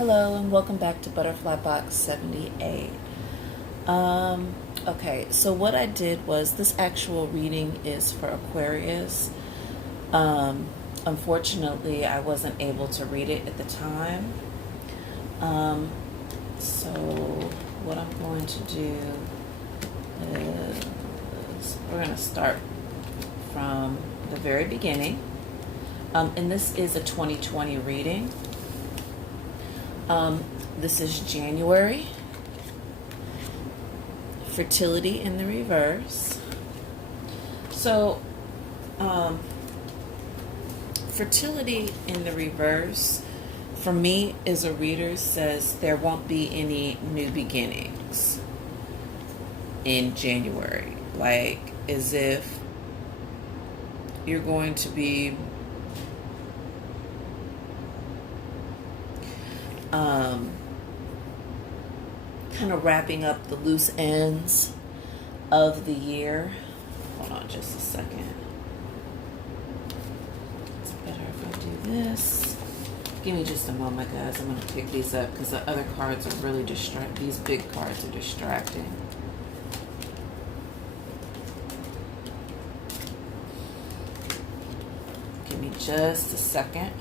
Hello and welcome back to Butterfly Box 78. Okay, so what I did was this actual reading is for Aquarius. Um, Unfortunately, I wasn't able to read it at the time. So what I'm going to do is we're going to start from the very beginning. And this is a 2020 reading. This is January. Fertility in the reverse. So, fertility in the reverse, for me as a reader, says there won't be any new beginnings in January. Like, as if you're going to be kind of wrapping up the loose ends of the year. Hold on just a second. It's better if I do this. Give me just a moment, guys. I'm going to pick these up because the other cards are really distracting. These big cards are distracting. Give me just a second.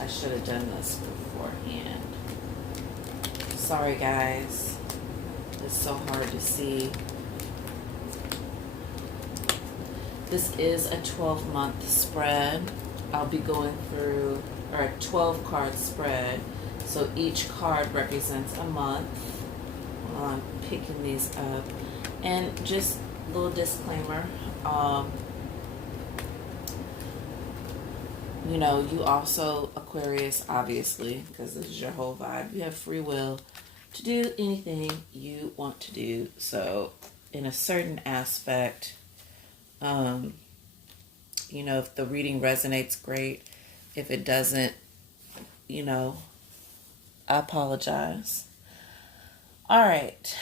I should have done this beforehand. Sorry, guys. It's so hard to see. This is a 12-month spread. I'll be going through, or a 12-card spread. So each card represents a month. While I'm picking these up. And just a little disclaimer. You know, you also, Aquarius, obviously, because this is your whole vibe, you have free will to do anything you want to do. So, in a certain aspect, you know, if the reading resonates, great. If it doesn't, you know, I apologize. All right.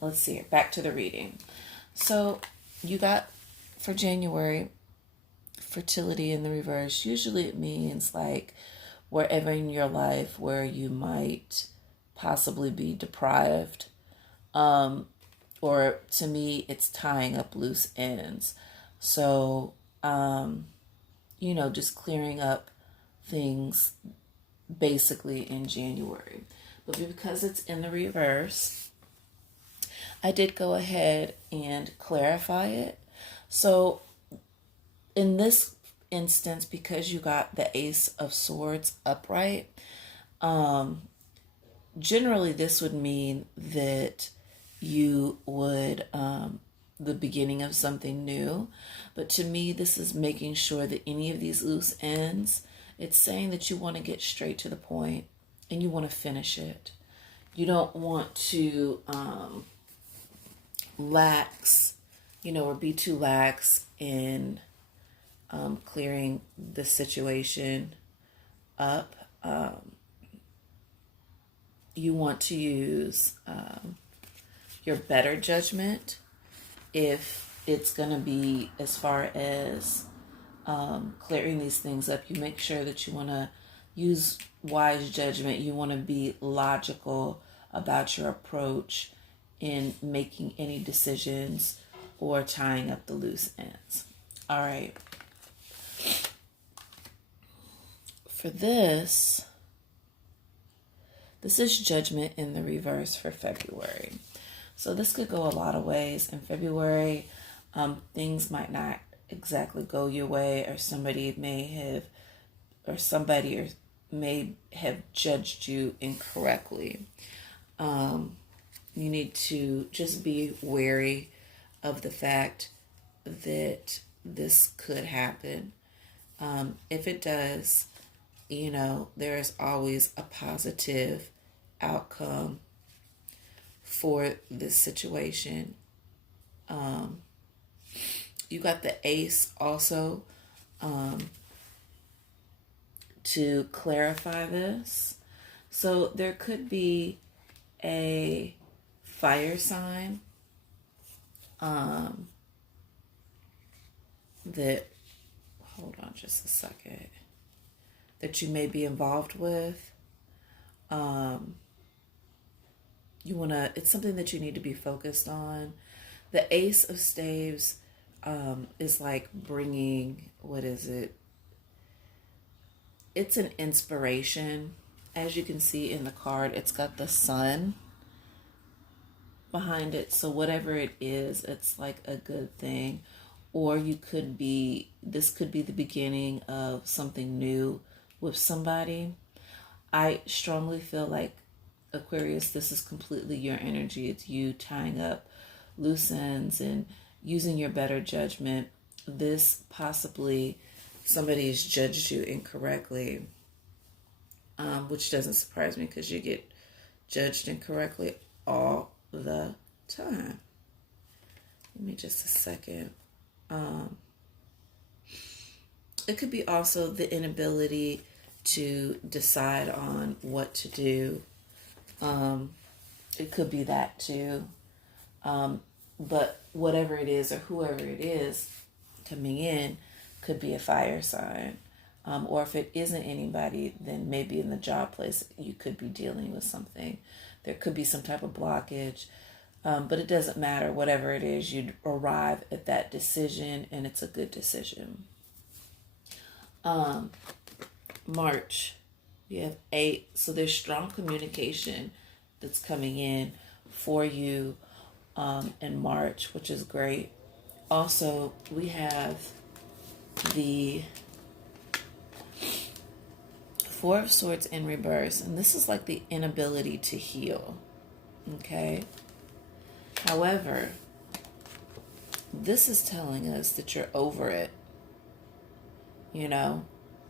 Let's see here. Back to the reading. So, you got for January, fertility in the reverse. Usually it means like wherever in your life where you might possibly be deprived, or to me it's tying up loose ends. So you know, just clearing up things basically in January. But because it's in the reverse, I did go ahead and clarify it. So in this instance, because you got the Ace of Swords upright, generally this would mean that you would, the beginning of something new. But to me, this is making sure that any of these loose ends, it's saying that you want to get straight to the point and you want to finish it. You don't want to lax, you know, or be too lax in clearing the situation up. You want to use your better judgment if it's going to be as far as clearing these things up. You make sure that you want to use wise judgment. You want to be logical about your approach in making any decisions or tying up the loose ends. All right. For this is judgment in the reverse for February. So this could go a lot of ways. In February, things might not exactly go your way, or somebody may have judged you incorrectly. You need to just be wary of the fact that this could happen. If it does, you know, there is always a positive outcome for this situation. You got the Ace also. to clarify this. So there could be a fire sign that, hold on just a second, that you may be involved with. It's something that you need to be focused on. The Ace of Staves is like bringing, it's an inspiration. As you can see in the card, it's got the sun behind it. So whatever it is, it's like a good thing. Or this could be the beginning of something new with somebody. I strongly feel like, Aquarius, this is completely your energy. It's you tying up loose ends and using your better judgment. This possibly somebody has judged you incorrectly, which doesn't surprise me because you get judged incorrectly all the time. Give me just a second. It could be also the inability to decide on what to do. It could be that too. But whatever it is or whoever it is coming in could be a fire sign. Or if it isn't anybody, then maybe in the job place you could be dealing with something. There could be some type of blockage. But it doesn't matter. Whatever it is, you arrive at that decision, and it's a good decision. March, you have 8. So there's strong communication that's coming in for you in March, which is great. Also, we have the 4 of Swords in reverse, and this is like the inability to heal. Okay? However, this is telling us that you're over it.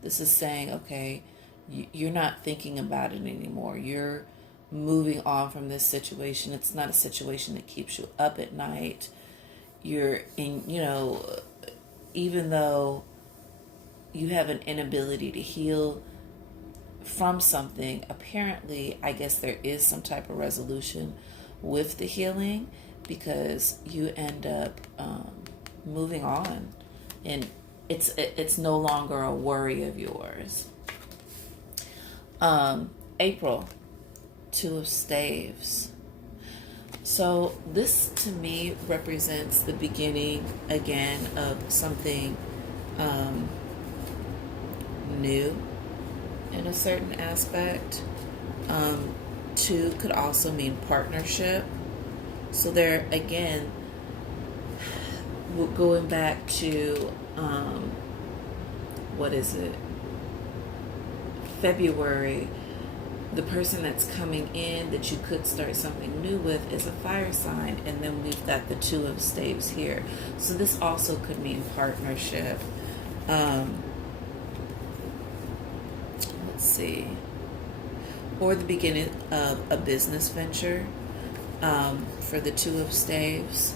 This is saying, okay, you're not thinking about it anymore. You're moving on from this situation. It's not a situation that keeps you up at night. You're in, even though you have an inability to heal from something, apparently, I guess there is some type of resolution with the healing, because you end up moving on, and it's no longer a worry of yours. April, 2 of Staves. So this to me represents the beginning again of something new in a certain aspect. 2 could also mean partnership. So there again, we're going back to February. The person that's coming in that you could start something new with is a fire sign, and then we've got the 2 of Staves here. So this also could mean partnership. Let's see. Or the beginning of a business venture for the 2 of Staves.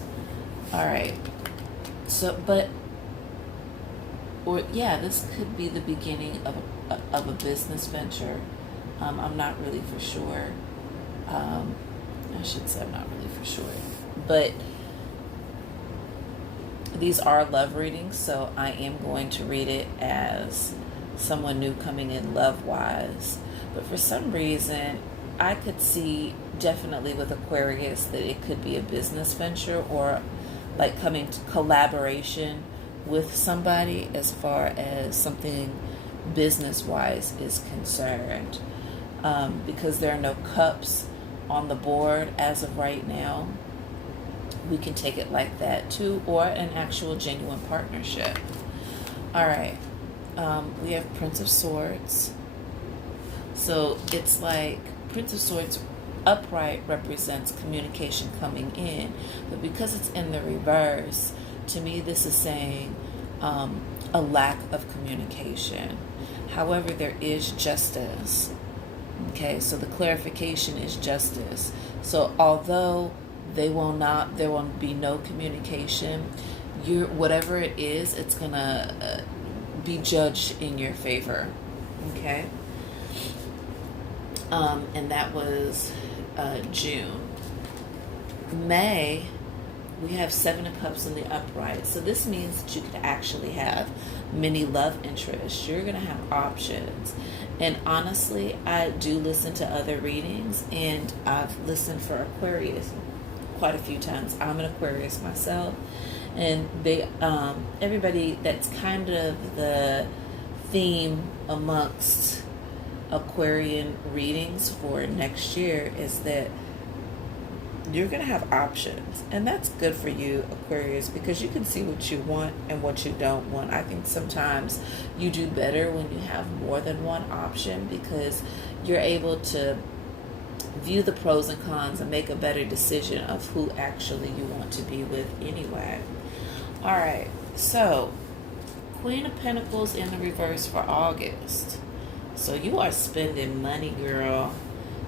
All right. So, this could be the beginning of a business venture. I'm not really for sure. I should say I'm not really for sure. But these are love readings, so I am going to read it as someone new coming in love-wise. But for some reason, I could see definitely with Aquarius that it could be a business venture, or like coming to collaboration with somebody as far as something business-wise is concerned. Because there are no cups on the board as of right now, we can take it like that too, or an actual genuine partnership. All right. We have Prince of Swords. So it's like Prince of Swords upright represents communication coming in, but because it's in the reverse, to me this is saying a lack of communication. However, there is justice. Okay, so the clarification is justice. So although there will be no communication, whatever it is, it's gonna be judged in your favor. Okay. And that was June. May, we have Seven of Cups in the upright. So this means that you could actually have many love interests. You're going to have options. And honestly, I do listen to other readings, and I've listened for Aquarius quite a few times. I'm an Aquarius myself, and they everybody, that's kind of the theme amongst Aquarian readings for next year, is that you're going to have options. And that's good for you, Aquarius, because you can see what you want and what you don't want. I think sometimes you do better when you have more than one option, because you're able to view the pros and cons and make a better decision of who actually you want to be with anyway. All right, so Queen of Pentacles in the reverse for August. So you are spending money, girl.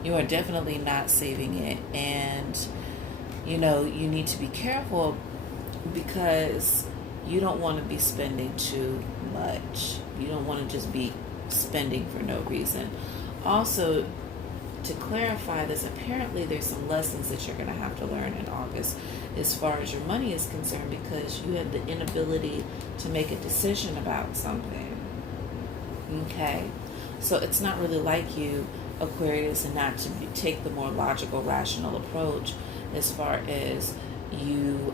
You are definitely not saving it. And, you need to be careful, because you don't want to be spending too much. You don't want to just be spending for no reason. Also, to clarify this, apparently there's some lessons that you're going to have to learn in August as far as your money is concerned, because you have the inability to make a decision about something. Okay? So it's not really like you, Aquarius, and not to take the more logical, rational approach as far as you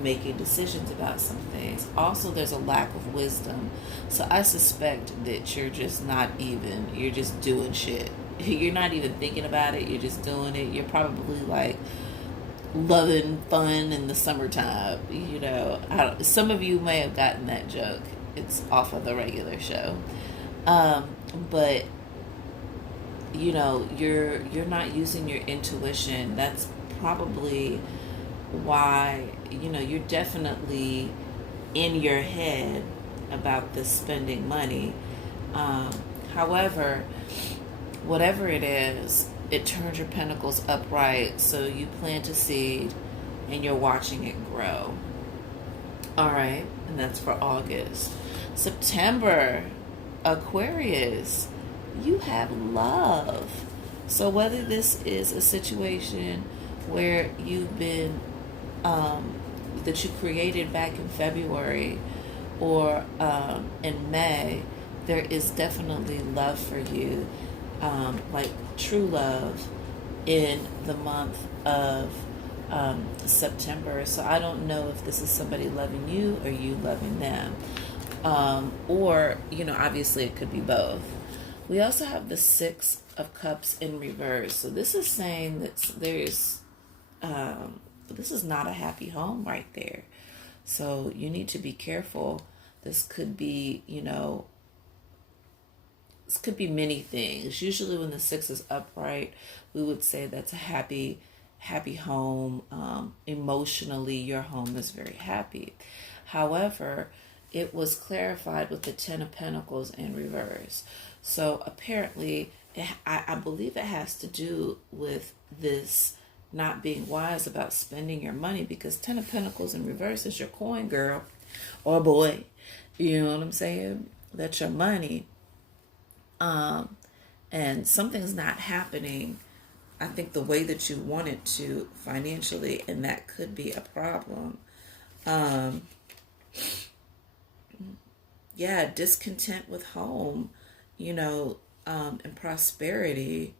making decisions about some things. Also, there's a lack of wisdom. So I suspect that you're just doing shit. You're not even thinking about it. You're just doing it. You're probably like loving fun in the summertime. Some of you may have gotten that joke. It's off of the regular show. But you're not using your intuition. That's probably why you're definitely in your head about this spending money. However, whatever it is, it turns your pentacles upright, so you plant a seed and you're watching it grow. All right, and that's for August. September, Aquarius, you have love. So whether this is a situation where you've been that you created back in February or in May, there is definitely love for you, like true love, in the month of September. So I don't know if this is somebody loving you or you loving them. Or, obviously it could be both. We also have the Six of Cups in reverse. So this is saying that this is not a happy home right there. So you need to be careful. This could be, this could be many things. Usually when the six is upright, we would say that's a happy home. Emotionally, your home is very happy. However, it was clarified with the Ten of Pentacles in reverse. So apparently, I believe it has to do with this not being wise about spending your money, because Ten of Pentacles in reverse is your coin, girl, or boy. You know what I'm saying? That's your money. And something's not happening, I think, the way that you want it to financially, and that could be a problem. Discontent with home, and prosperity.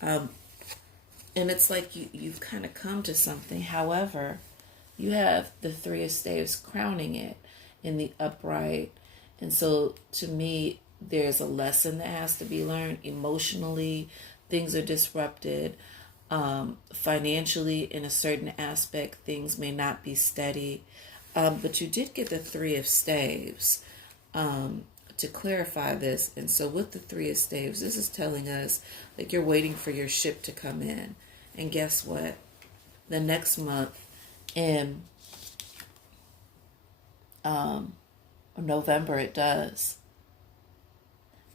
And it's like you've kind of come to something. However, you have the Three of Staves crowning it in the upright. And so to me, there's a lesson that has to be learned. Emotionally, things are disrupted. Financially, in a certain aspect, things may not be steady. But you did get the Three of Staves to clarify this. And so with the Three of Staves, this is telling us like you're waiting for your ship to come in. And guess what? The next month in November, it does.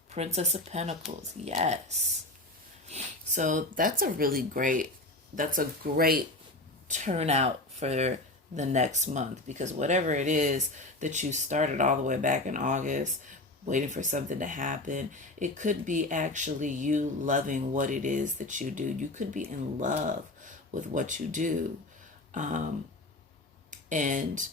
Princess of Pentacles, yes. So that's a great turnout for the next month, because whatever it is that you started all the way back in August, waiting for something to happen. It could be actually you loving what it is that you do. You could be in love with what you do. And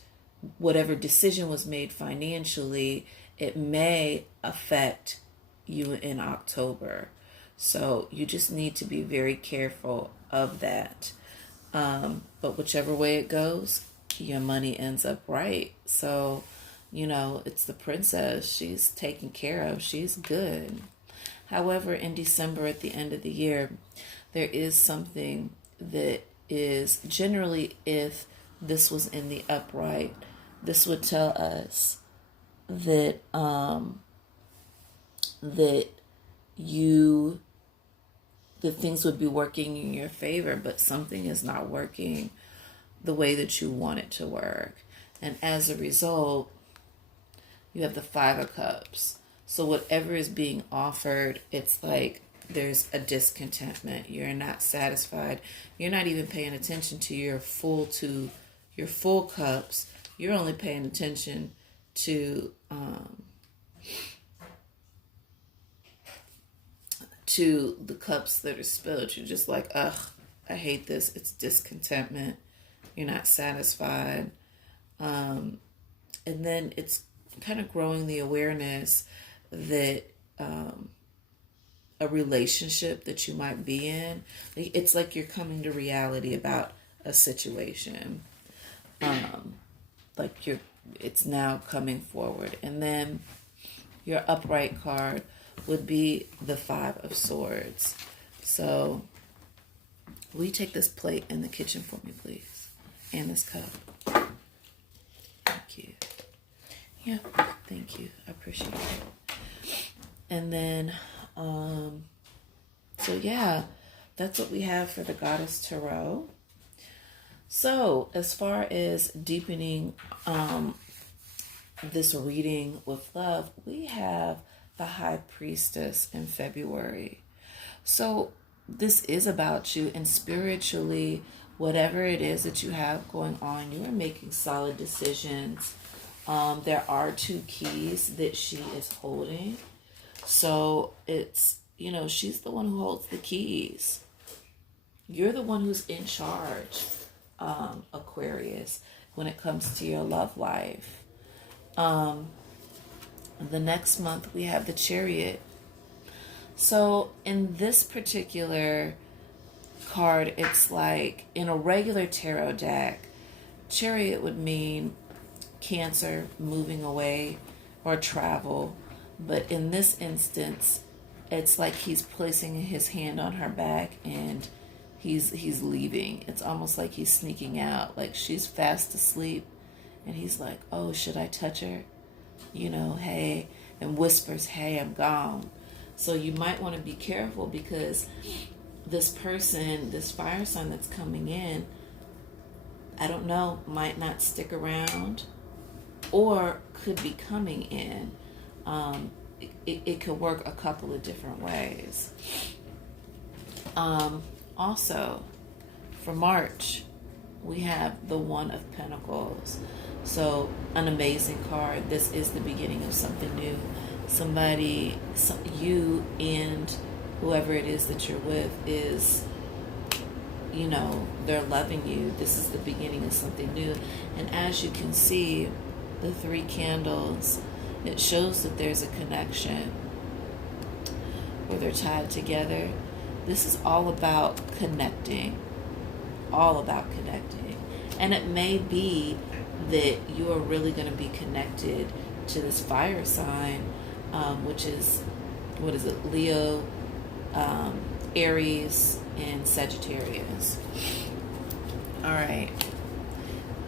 whatever decision was made financially, it may affect you in October. So you just need to be very careful of that. But whichever way it goes, your money ends up right. So, it's the princess. She's taken care of. She's good. However, in December, at the end of the year, there is something that is generally, if this was in the upright, this would tell us that that things would be working in your favor, but something is not working the way that you want it to work. And as a result, you have the Five of Cups. So whatever is being offered, it's like there's a discontentment. You're not satisfied. You're not even paying attention to your full cups. You're only paying attention to the cups that are spilled. You're just like, ugh, I hate this. It's discontentment. You're not satisfied. And then it's kind of growing the awareness that a relationship that you might be in, it's like you're coming to reality about a situation. It's now coming forward. And then your upright card would be the Five of Swords. So will you take this plate in the kitchen for me, please? And this cup. Thank you. Yeah, thank you. I appreciate it. And then, that's what we have for the Goddess Tarot. So as far as deepening this reading with love, we have the High Priestess in February. So this is about you, and spiritually, whatever it is that you have going on, you are making solid decisions. There are two keys that she is holding. So it's, she's the one who holds the keys. You're the one who's in charge, Aquarius, when it comes to your love life. The next month we have the Chariot. So in this particular card, it's like in a regular tarot deck, Chariot would mean Cancer, moving away, or travel. But in this instance, it's like he's placing his hand on her back and he's leaving. It's almost like he's sneaking out. Like she's fast asleep and he's like, oh, should I touch her? Hey, and whispers, hey, I'm gone. So you might want to be careful, because this person, this fire sign that's coming in, I don't know, might not stick around or could be coming in. It could work a couple of different ways. Also, for March, we have the One of Pentacles. So, an amazing card. This is the beginning of something new. You and whoever it is that you're with is, they're loving you. This is the beginning of something new. And as you can see, the 3 candles, it shows that there's a connection where they're tied together. This is all about connecting. All about connecting. And it may be that you are really going to be connected to this fire sign, which is, what is it, Leo, Aries, and Sagittarius. All right.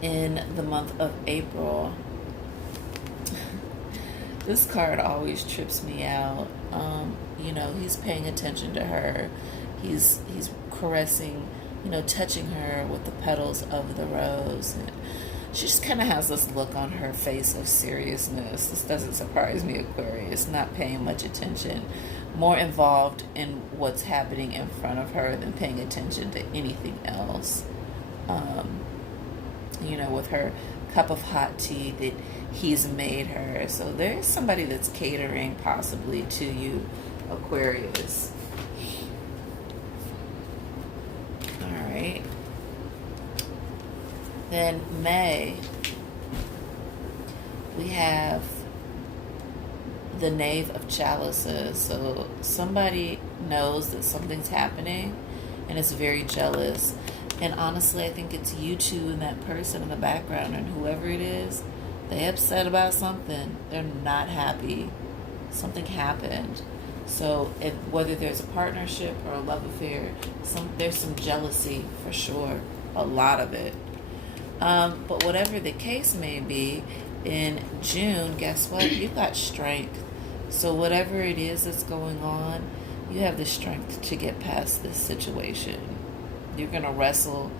In the month of April, this card always trips me out. He's paying attention to her. He's caressing, touching her with the petals of the rose. And she just kind of has this look on her face of seriousness. This doesn't surprise me, Aquarius. Not paying much attention. More involved in what's happening in front of her than paying attention to anything else. With her cup of hot tea that he's made her. So there's somebody that's catering possibly to you, Aquarius. All right. Then May, we have the Knave of Chalices. So somebody knows that something's happening and is very jealous. And honestly, I think it's you two and that person in the background, and whoever it is, they upset about something. They're not happy. Something happened. So whether there's a partnership or a love affair, there's some jealousy for sure. A lot of it. But whatever the case may be, in June, guess what? You've got strength. So whatever it is that's going on, you have the strength to get past this situation. You're going to wrestle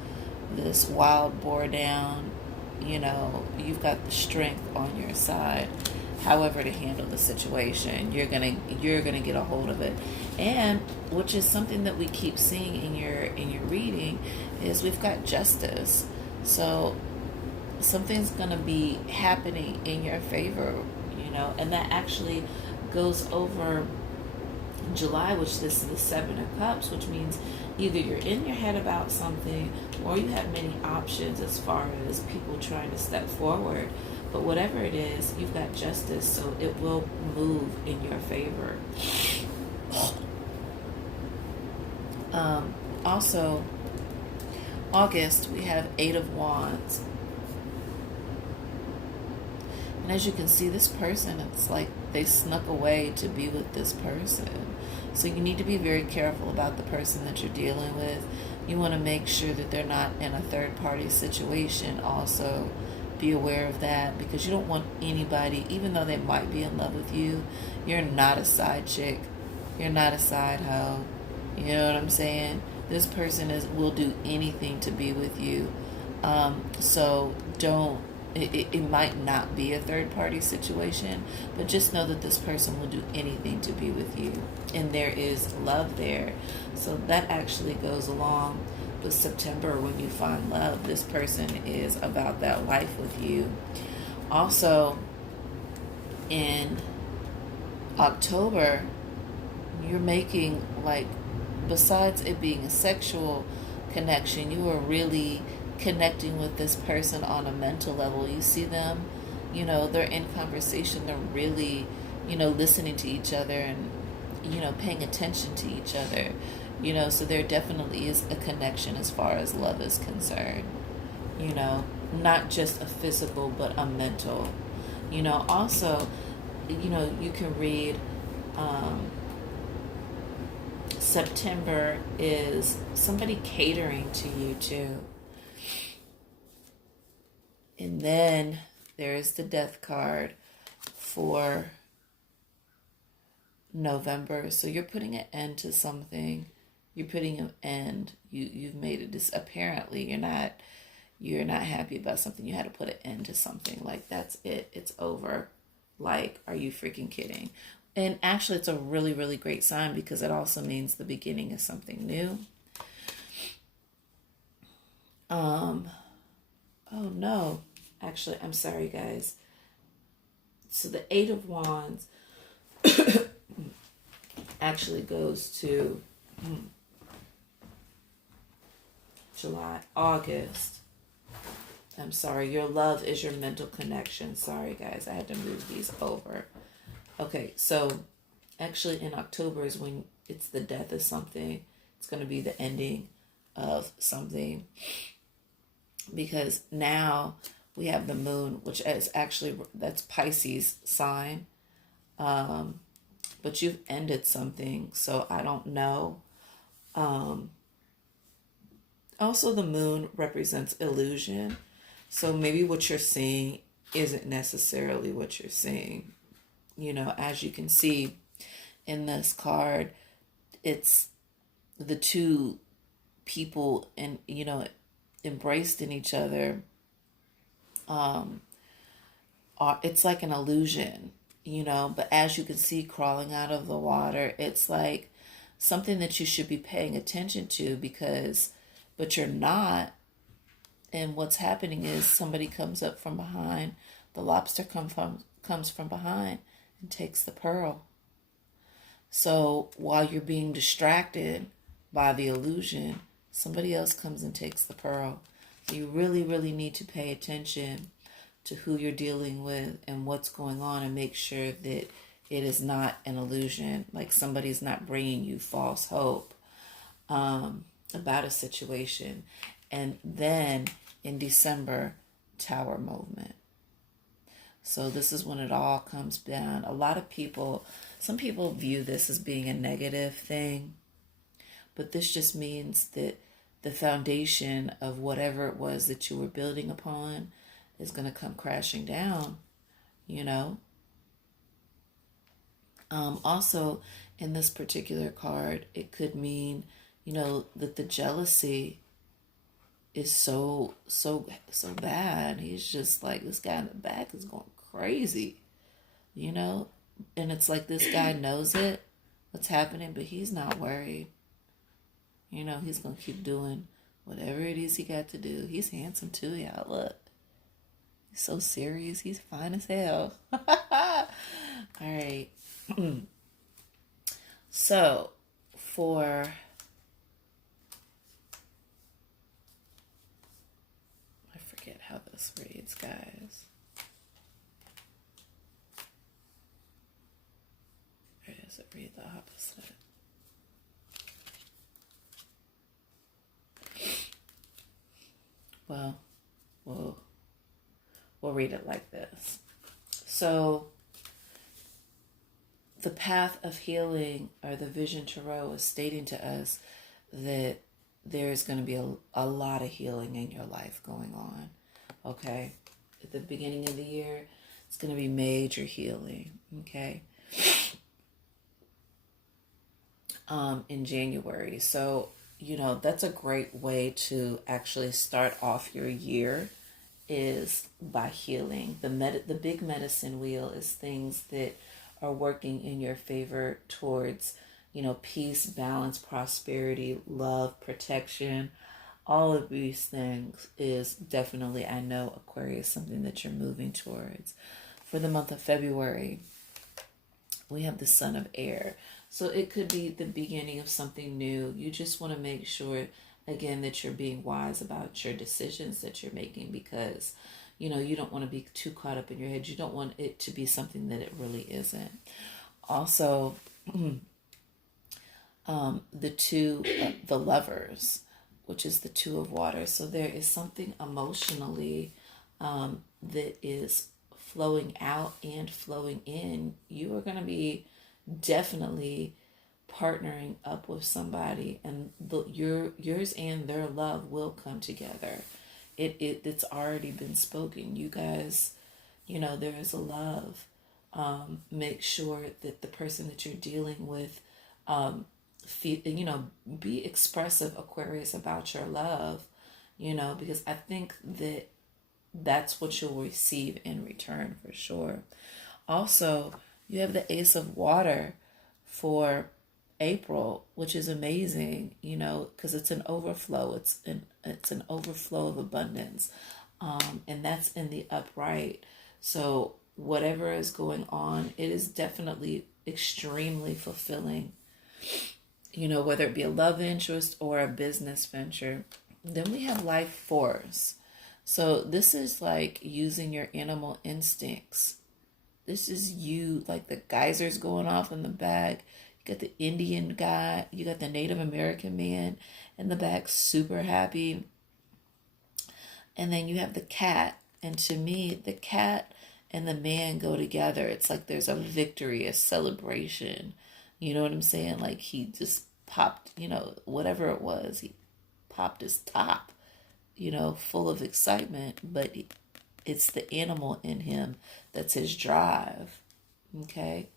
this wild boar down. You know, you've got the strength on your side. However to handle the situation, you're gonna get a hold of it. And which is something that we keep seeing in your reading, is we've got justice. So something's gonna be happening in your favor, you know, and that actually goes over July, which this is the Seven of Cups, which means either you're in your head about something or you have many options as far as people trying to step forward. But whatever it is, you've got justice, so it will move in your favor. Also, August, we have Eight of Wands. And as you can see, this person, it's like they snuck away to be with this person. So you need to be very careful about the person that you're dealing with. You want to make sure that they're not in a third-party situation also. Be aware of that, because you don't want anybody, even though they might be in love with you, you're not a side chick. You're not a side hoe. You know what I'm saying? This person will do anything to be with you. So don't, it might not be a third party situation, but just know that this person will do anything to be with you. And there is love there. So that actually goes along with September when you find love. This person is about that life with you. Also, in October, you're making, like, besides it being a sexual connection, you are really connecting with this person on a mental level. You see them, you know, they're in conversation, they're really, you know, listening to each other and, you know, paying attention to each other, you know, so there definitely is a connection as far as love is concerned, you know, not just a physical but a mental, you know. Also, you know, you can read September is somebody catering to you too. And then there is the Death card for November. So you're putting an end to something. You're putting an end. You've made it. Apparently you're not happy about something. You had to put an end to something. Like, that's it. It's over. Like, are you freaking kidding? And actually, it's a really, really great sign, because it also means the beginning of something new. Oh no, actually, I'm sorry, guys. So the Eight of Wands actually goes to July, August. I'm sorry, your love is your mental connection. Sorry, guys, I had to move these over. Okay, so actually in October is when it's the death of something. It's going to be the ending of something. Because now we have the moon, which is actually, that's Pisces sign. But you've ended something, so I don't know. Also, the moon represents illusion. So maybe what you're seeing isn't necessarily what you're seeing. You know, as you can see in this card, it's the two people, and, you know, embraced in each other. It's like an illusion, you know, but as you can see crawling out of the water, it's like something that you should be paying attention to, but you're not, And what's happening is somebody comes up from behind. The lobster comes from behind and takes the pearl. So while you're being distracted by the illusion, somebody else comes and takes the pearl. So you really, really need to pay attention to who you're dealing with and what's going on, and make sure that it is not an illusion, like somebody's not bringing you false hope about a situation. And then in December, Tower movement. So this is when it all comes down. A lot of people, some people view this as being a negative thing, but this just means that the foundation of whatever it was that you were building upon is going to come crashing down, you know. Also, in this particular card, it could mean, you know, that the jealousy is so bad. He's just like, this guy in the back is going crazy, you know. And it's like this guy knows what's happening, but he's not worried. You know, he's gonna keep doing whatever it is he got to do. He's handsome too, y'all. Look, he's so serious. He's fine as hell. All right. So for how this reads, guys. Or does it read the opposite? Well, we'll read it like this. So the path of healing, or the Vision Tarot, is stating to us that there is going to be a lot of healing in your life going on. Okay, at the beginning of the year, it's going to be major healing. Okay, in January. So, you know, that's a great way to actually start off your year, is by healing. The big medicine wheel is things that are working in your favor towards, you know, peace, balance, prosperity, love, protection. All of these things is definitely, I know, Aquarius, something that you're moving towards. For the month of February, we have the Son of Air. So it could be the beginning of something new. You just want to make sure, again, that you're being wise about your decisions that you're making, because, you know, you don't want to be too caught up in your head. You don't want it to be something that it really isn't. Also, the Lovers, which is the Two of Water. So there is something emotionally that is flowing out and flowing in. You are going to be definitely partnering up with somebody, and yours and their love will come together. It's already been spoken. You guys, you know, there is a love. Make sure that the person that you're dealing with, you know, be expressive, Aquarius, about your love, you know, because I think that that's what you'll receive in return for sure. Also, you have the Ace of Water for April, which is amazing, you know, because it's an overflow. It's an overflow of abundance, and that's in the upright. So whatever is going on, it is definitely extremely fulfilling, you know, whether it be a love interest or a business venture. Then we have Life Force. So this is like using your animal instincts. This is you, like the geysers going off in the back. You got the Indian guy, you got the Native American man in the back, super happy. And then you have the cat. And to me, the cat and the man go together. It's like there's a victory, a celebration. You know what I'm saying? Like he just popped, you know, whatever it was, he popped his top, you know, full of excitement, but it's the animal in him that's his drive. Okay?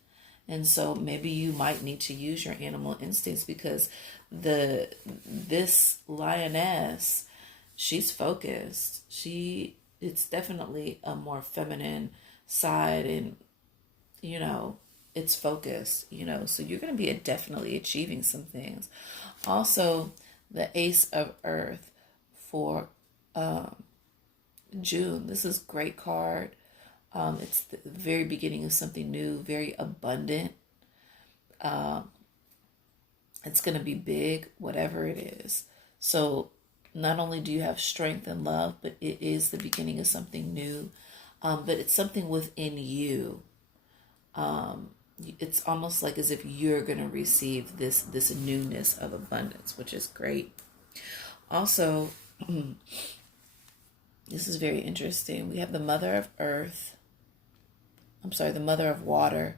And so maybe you might need to use your animal instincts, because this lioness, she's focused. It's definitely a more feminine side, and, you know, it's focused, you know, so you're going to be definitely achieving some things. Also, the Ace of Earth for June. This is a great card. It's the very beginning of something new, very abundant. It's going to be big, whatever it is. So not only do you have strength and love, but it is the beginning of something new. But it's something within you. It's almost like as if you're going to receive this newness of abundance, which is great. Also, this is very interesting. We have the Mother of Earth. The Mother of Water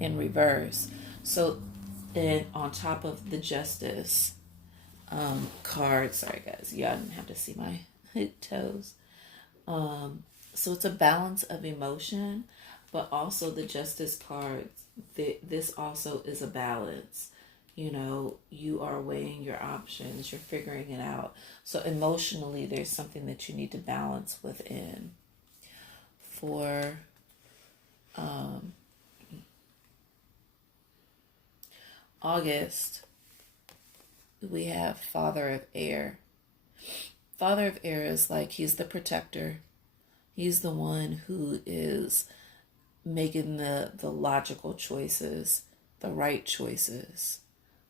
in reverse. So, and on top of the Justice card, sorry guys, y'all didn't have to see my toes. So it's a balance of emotion, but also the Justice card, this also is a balance. You know, you are weighing your options, you're figuring it out. So emotionally, there's something that you need to balance within. For August, we have Father of Air. Father of Air is like, he's the protector. He's the one who is making the logical choices, the right choices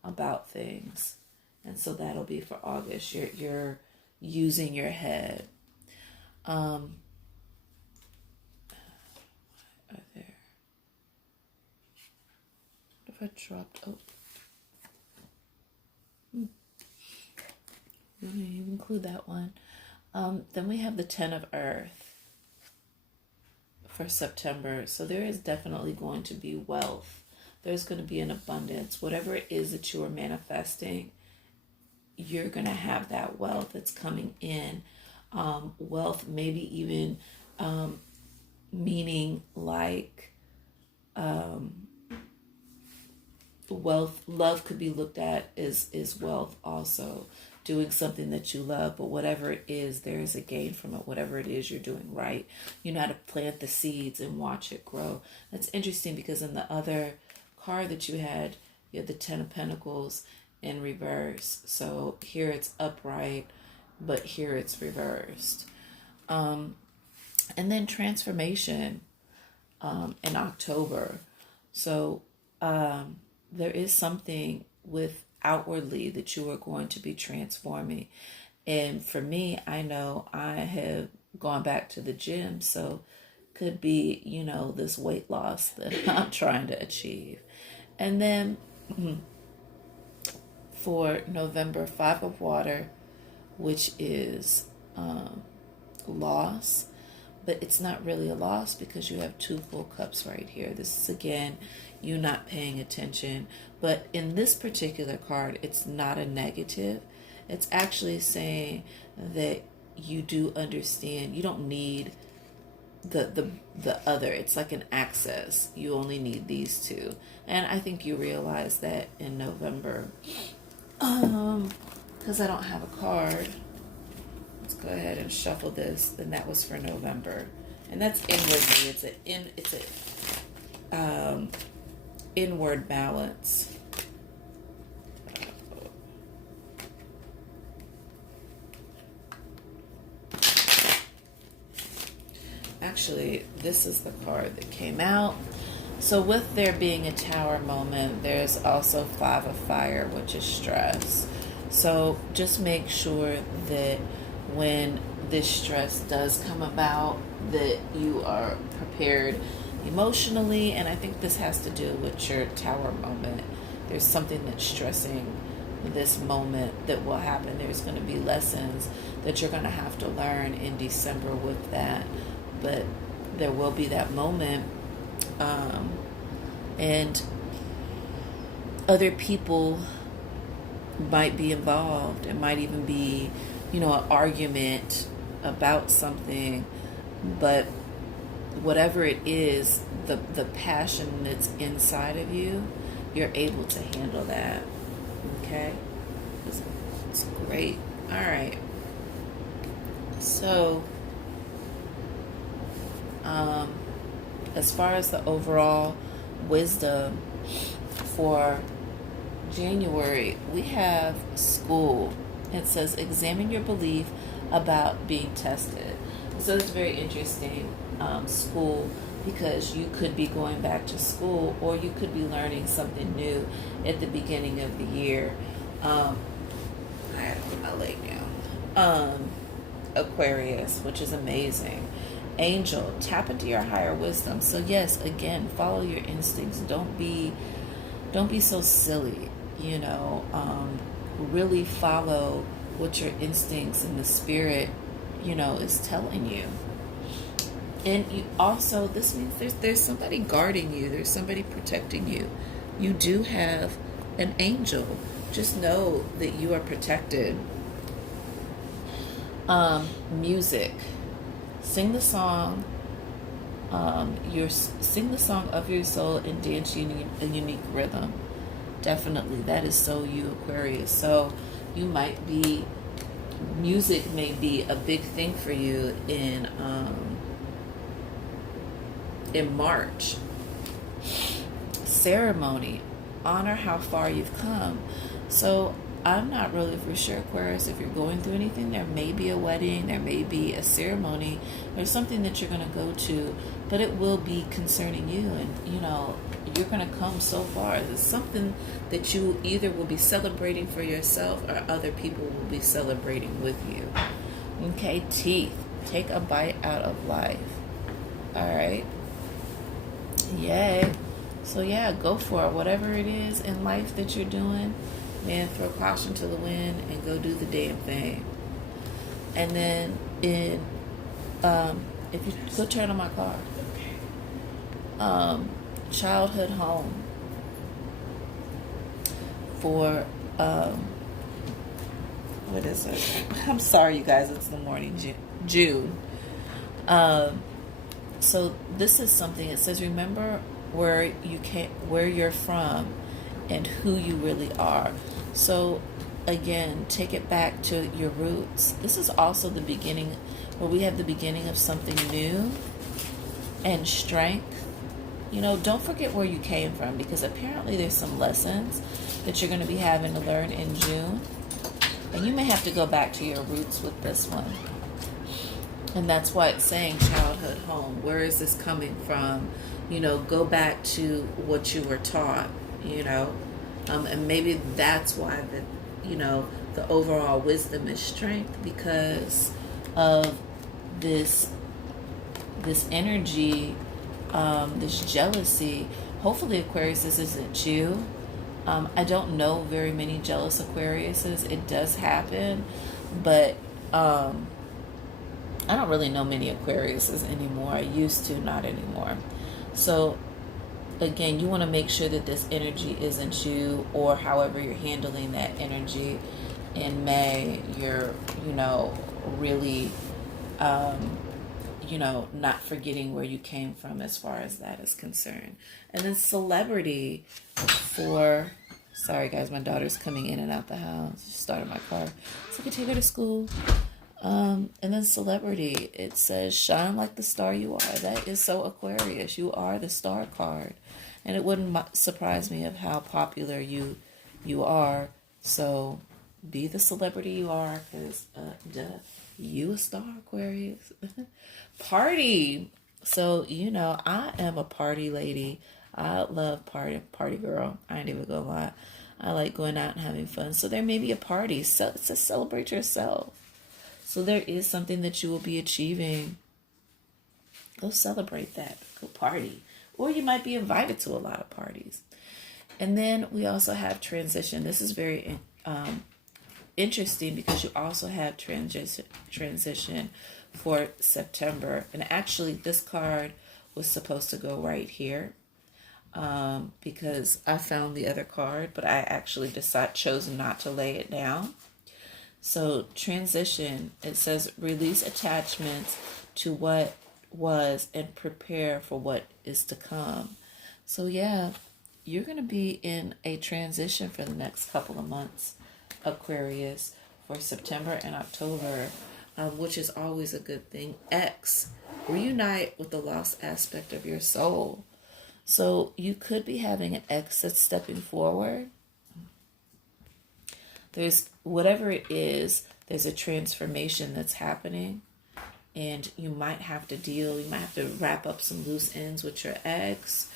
about things. And so that'll be for August. You're using your head. Are there? What if I dropped? Oh. Let me include that one. Then we have the 10 of Earth for September. So there is definitely going to be wealth. There's going to be an abundance. Whatever it is that you are manifesting, you're going to have that wealth that's coming in. Wealth, maybe even meaning like wealth. Love could be looked at as wealth also. Doing something that you love, but whatever it is, there is a gain from it. Whatever it is you're doing right, you know how to plant the seeds and watch it grow. That's interesting because in the other card that you had the 10 of Pentacles in reverse. So here it's upright, but here it's reversed. And then transformation in October. So there is something with outwardly that you are going to be transforming. And for me, I know I have gone back to the gym, so could be, you know, this weight loss that I'm trying to achieve. And then for November, 5 of Water, which is loss, but it's not really a loss because you have 2 full cups right here. This is, again, you not paying attention. But in this particular card, it's not a negative. It's actually saying that you do understand. You don't need the other. It's like an access. You only need these 2. And I think you realize that in November. Because I don't have a card. Let's go ahead and shuffle this. Then that was for November. And that's inwardly. It's a inward balance. Actually, this is the card that came out. So with there being a Tower moment, there's also 5 of Fire, which is stress. So just make sure that when this stress does come about, that you are prepared emotionally. And I think this has to do with your Tower moment. There's something that's stressing this moment that will happen. There's going to be lessons that you're going to have to learn in December with that. But there will be that moment. And other people might be involved. It might even be, you know, an argument about something. But whatever it is, the passion that's inside of you, you're able to handle that. Okay? It's great. All right. So, as far as the overall wisdom for January, we have school. It says, examine your belief about being tested. So it's very interesting, school, because you could be going back to school or you could be learning something new at the beginning of the year. I had to put my leg down. Aquarius, which is amazing. Angel, tap into your higher wisdom. So yes, again, follow your instincts. Don't be so silly, you know. Really follow what your instincts and the spirit, you know, is telling you. And you also, this means there's somebody guarding you, there's somebody protecting you. You do have an angel. Just know that you are protected. Music. Sing the song. Sing the song of your soul and dance a unique rhythm. Definitely, that is so you, Aquarius. So you might be, music may be a big thing for you in March. Ceremony, honor how far you've come. So I'm not really for sure, Aquarius, if you're going through anything. There may be a wedding, there may be a ceremony, there's something that you're going to go to, but it will be concerning you, and you know, you're going to come so far. It's something that you either will be celebrating for yourself or other people will be celebrating with you. Okay, teeth. Take a bite out of life. All right. Yay. So yeah, go for it. Whatever it is in life that you're doing, man, throw caution to the wind and go do the damn thing. And then if you go turn on my car. Childhood home for what is it? I'm sorry, you guys. It's the morning, June. So this is something. It says, remember where you're from, and who you really are. So again, take it back to your roots. This is also the beginning, where we have the beginning of something new and strength. You know, don't forget where you came from, because apparently there's some lessons that you're going to be having to learn in June. And you may have to go back to your roots with this one. And that's why it's saying childhood home. Where is this coming from? You know, go back to what you were taught, you know. And maybe that's why the overall wisdom is strength, because of this energy, this jealousy. Hopefully, Aquarius, this isn't you. I don't know very many jealous Aquariuses. It does happen, but I don't really know many Aquariuses anymore. I used to, not anymore. So again, you want to make sure that this energy isn't you, or however you're handling that energy in May, you're, really, not forgetting where you came from as far as that is concerned. And then celebrity for, sorry guys, my daughter's coming in and out the house. She started my car, so I can take her to school. And then celebrity, it says, shine like the star you are. That is so Aquarius. You are the star card. And it wouldn't surprise me of how popular you are. So be the celebrity you are, because you a star, Aquarius. Party. So, I am a party lady. I love party girl. I ain't even gonna lie. I like going out and having fun. So there may be a party. So it says celebrate yourself. So there is something that you will be achieving. Go celebrate that. Go party. Or you might be invited to a lot of parties. And then we also have transition. This is very interesting, because you also have transition for September. And actually, this card was supposed to go right here, because I found the other card, but I actually chose not to lay it down. So transition, it says release attachments to what was and prepare for what is to come. So yeah, you're going to be in a transition for the next couple of months, Aquarius, for September and October, which is always a good thing. Reunite with the lost aspect of your soul. So you could be having an ex that's stepping forward. there's whatever it is, there's a transformation that's happening. And you might have you might have to wrap up some loose ends with your ex.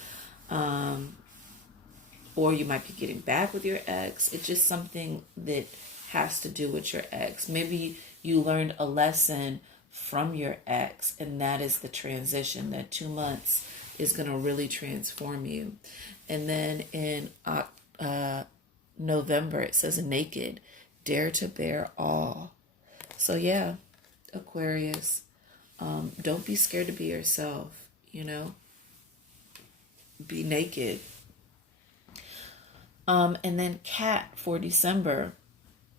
Or you might be getting back with your ex. It's just something that has to do with your ex. Maybe you learned a lesson from your ex, and that is the transition. That 2 months is going to really transform you. And then in November, it says naked, dare to bear all. So yeah, Aquarius, don't be scared to be yourself, be naked. And then Cat for December,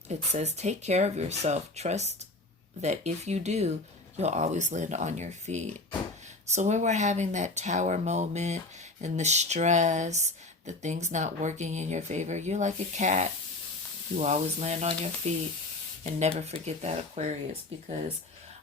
it says, take care of yourself. Trust that if you do, you'll always land on your feet. So when we're having that tower moment and the stress, the things not working in your favor, you're like a cat. You always land on your feet. And never forget that, Aquarius, because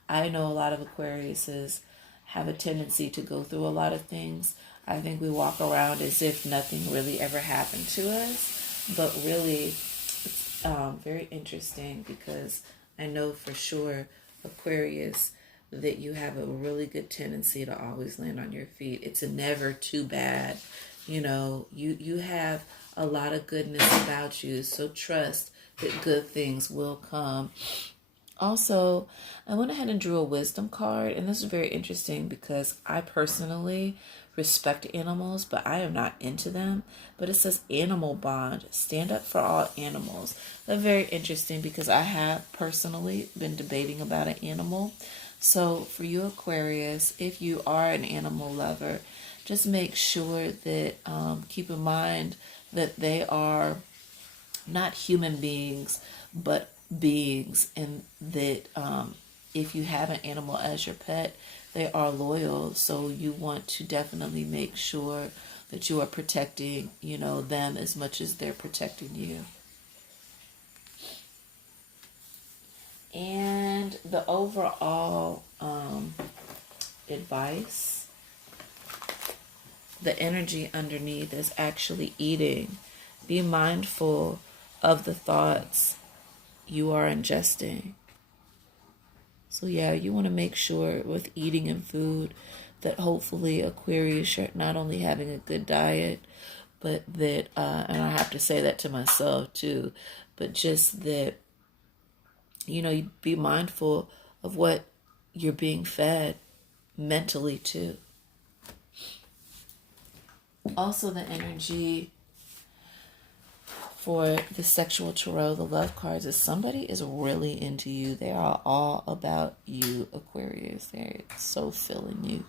I know a lot of Aquariuses have a tendency to go through a lot of things. I think we walk around as if nothing really ever happened to us, but really it's very interesting because I know for sure, Aquarius, that you have a really good tendency to always land on your feet. It's never too bad. You have a lot of goodness about you, so trust that good things will come. Also, I went ahead and drew a wisdom card, and this is very interesting because I personally respect animals, but I am not into them. But it says animal bond, stand up for all animals. That's very interesting because I have personally been debating about an animal. So for you, Aquarius, if you are an animal lover, just make sure that keep in mind that they are not human beings, but beings, and that if you have an animal as your pet, they are loyal. So you want to definitely make sure that you are protecting, them as much as they're protecting you. And the overall advice, the energy underneath is actually eating. Be mindful of the thoughts you are ingesting. So yeah, you want to make sure with eating and food that hopefully, Aquarius, you're not only having a good diet, but that, and I have to say that to myself too, but just that, you be mindful of what you're being fed mentally too. Also, the energy for the sexual tarot, the love cards, is somebody is really into you. They are all about you, Aquarius. They're so feeling you.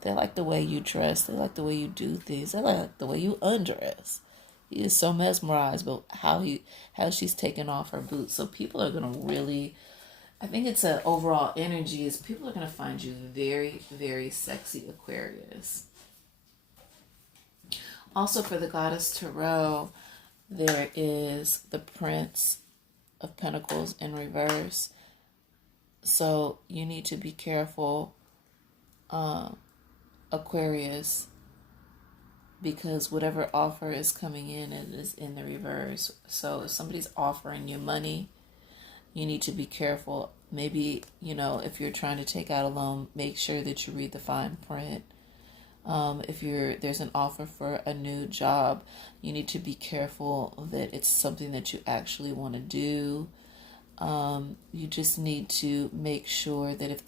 They like the way you dress. They like the way you do things. They like the way you undress. He is so mesmerized by how she's taking off her boots. So people are going to really, I think it's an overall energy is people are going to find you very, very sexy, Aquarius. Also for the Goddess Tarot, there is the Prince of Pentacles in reverse. So you need to be careful, Aquarius, because whatever offer is coming in, it is in the reverse. So if somebody's offering you money, you need to be careful. Maybe, if you're trying to take out a loan, make sure that you read the fine print. If there's an offer for a new job, you need to be careful that it's something that you actually want to do. You just need to make sure that if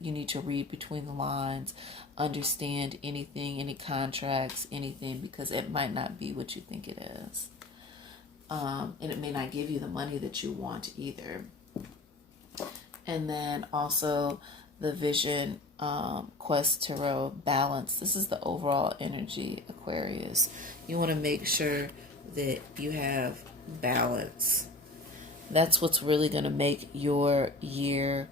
you need to read between the lines, understand anything, any contracts, anything, because it might not be what you think it is. And it may not give you the money that you want either. And then also the Vision Quest Tarot Balance. This is the overall energy, Aquarius. You want to make sure that you have balance. That's what's really going to make your year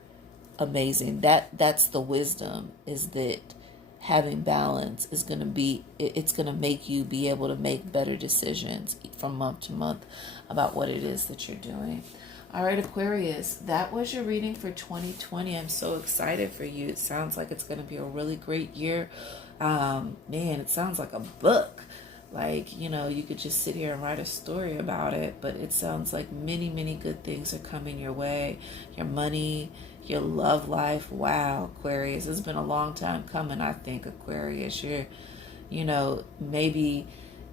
amazing. That's the wisdom, is that having balance is going to be, it's going to make you be able to make better decisions from month to month about what it is that you're doing. All right, Aquarius, that was your reading for 2020. I'm so excited for you. It sounds like it's going to be a really great year. Man, it sounds like a book. Like, you could just sit here and write a story about it, but it sounds like many, many good things are coming your way. Your money, your love life. Wow, Aquarius. It's been a long time coming, I think, Aquarius. Maybe,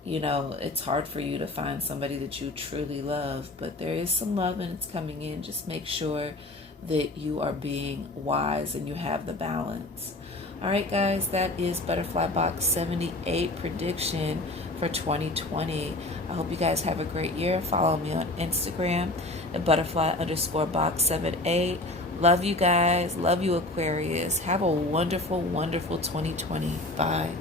it's hard for you to find somebody that you truly love, but there is some love and it's coming in. Just make sure that you are being wise and you have the balance. All right, guys, that is Butterfly Box 78 prediction for 2020. I hope you guys have a great year. Follow me on Instagram at butterfly_box78. Love you guys. Love you, Aquarius. Have a wonderful, wonderful 2020. Bye.